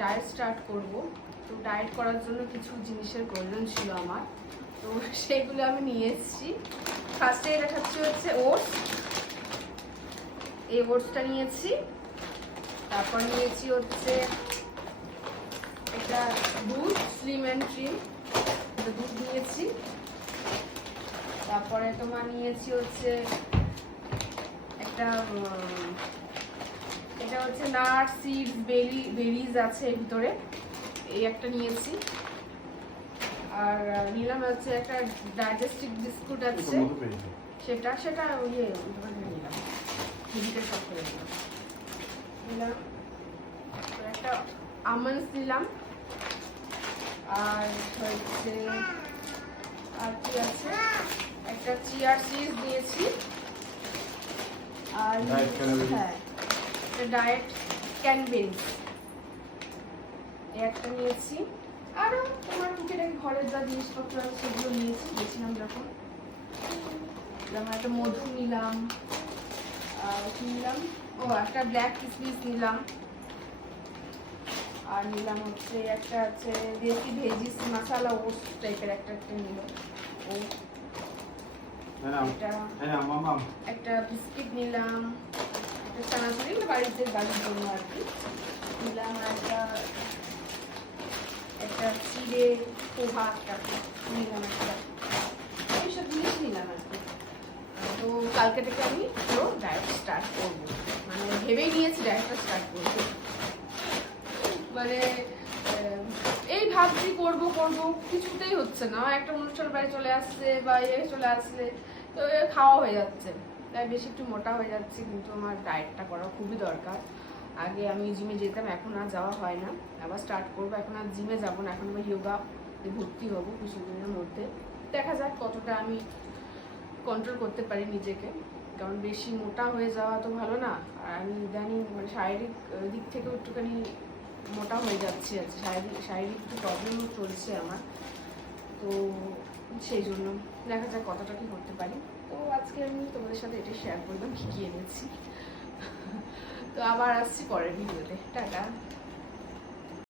Diet start করব। তো diet করার জন্য কিছু জিনিসের প্রয়োজন ছিল আমার, তো সেগুলো আমি নিয়ে এসেছি। ফার্স্টে দেখাচ্ছি হচ্ছে ওটস, এই ওটসটা নিয়েছি। তারপর নিয়েছি হচ্ছে একটা দুধ, স্লিম অ্যান্ড ট্রিম, দুধ নিয়েছি। তারপরে তোমার নিয়েছি হচ্ছে একটা, এটা হচ্ছে নাট, সিডস, বেরিজ আছে এর ভিতরে, এই একটা নিয়েছি। আর নিলাম হচ্ছে একটা ডাইজেস্টিভ বিস্কুট আছে, সেটা নিলাম, মেডিকেল শপ করে নিলাম। একটা আমন্ডস নিলাম। আর হচ্ছে আর কি আছে, একটা চিয়া সিডস নিয়েছি। আর হ্যাঁ, একটা ডায়েট ক্যানবেরিজ একটা নিয়েছি। আরও তোমার টুকিটাকি ঘরের যা জিনিসপত্র আছে সেগুলো নিয়েছি, গেছিলাম যখন। যেমন একটা মধু নিলাম, কি নিলাম, ও একটা ব্ল্যাক কিসমিস নিলাম। আর নিলাম হচ্ছে একটা আছে দেশি ভেজিস মশালা ওটস টাইপের একটা নিল, ও একটা বিস্কিট নিলাম, একটা চানাচুরি বাড়ির জন্য আর কি নিলাম। আর একটা চিড়ে পোহা একটা নিলাম, একটা এইসব জিনিস নিলাম আর কি। তো কালকে থেকে আমি পুরো ডায়েট স্টার্ট করবো, মানে ভেবেই নিয়েছি ডায়েটটা স্টার্ট করবো। মানে এই ভাবছি করবো কিছুতেই হচ্ছে না। একটা অনুষ্ঠান বাড়ি চলে আসছে বা চলে আসলে তো খাওয়া হয়ে যাচ্ছে, তাই বেশি একটু মোটা হয়ে যাচ্ছে। কিন্তু আমার ডায়েটটা করা খুবই দরকার। আগে আমি জিমে যেতাম, এখন আর যাওয়া হয় না, আবার স্টার্ট করবো। এখন আর জিমে যাবো না, এখন আমি যোগাতে ভর্তি হবো কিছুদিনের মধ্যে। দেখা যাক কতটা আমি কন্ট্রোল করতে পারি নিজেকে, কারণ বেশি মোটা হয়ে যাওয়া তো ভালো না। আর আমি ইদানিং মানে শারীরিক দিক থেকেও একটুখানি মোটা হয়ে যাচ্ছে, শারীরিক একটু প্রবলেমও চলছে আমার। তো সেই জন্য দেখা যাক কতটা কি করতে পারি। তো আজকে আমি তোমাদের সাথে এটা শেয়ার করলাম, কী কী এনেছি। তো আবার আসছি পরের ভিডিওতে, টাটা।